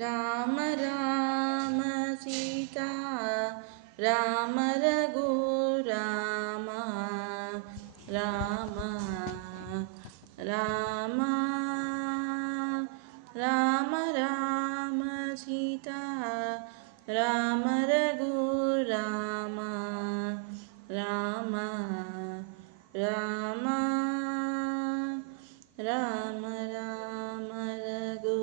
राम राम सीता राम रघुराम राम राम राम राम सीता राम रघुराम राम राम राम राम रघु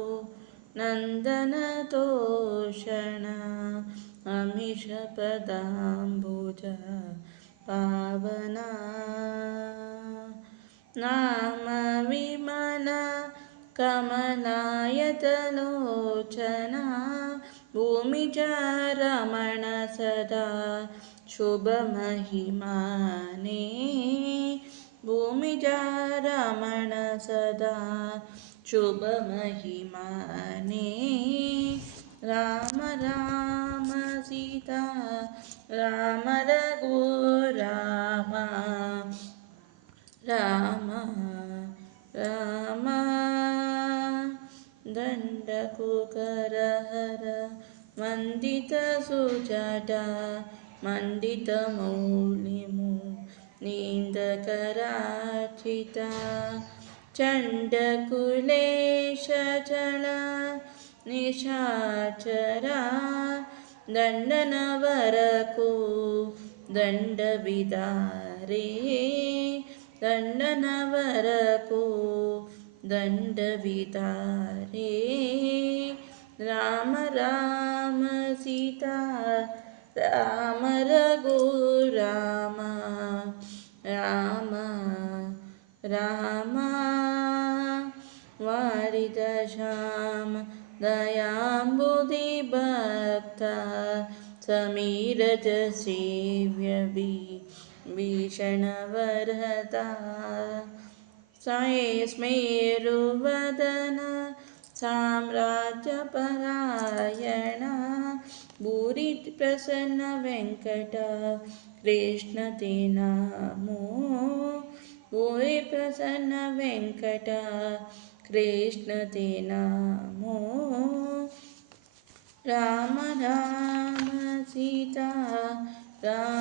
नंदन तोषण अमीशपदाम्बुज पावना नाम विमल कमलायतलोचना भूमिजरमण सदा शुभमहिमाने भूमिजरमण सदा शुभमहिमाने राम राम सीता राम रघुराम राम राम दण्डकुकरहर वन्दितसुजटा मण्डितमौलिमु नीन्दकरार्चिता चण्डकुलेशचल निशाचरा दण्डनवरको दण्डविदारे दण्डनवरको दण्डविदारे राम राम सीता राम रघुराम राम राम वारिदशाम दयाम्बुधिभक्ता समीरजसेव्य भीषणवरदा स्मेरुवदन साम्राज्यपरायण भूरि प्रसन्न वेंकट कृष्ण ते नामो भूरि प्रसन्न वेंकट कृष्ण ते नामो राम राम सीता राम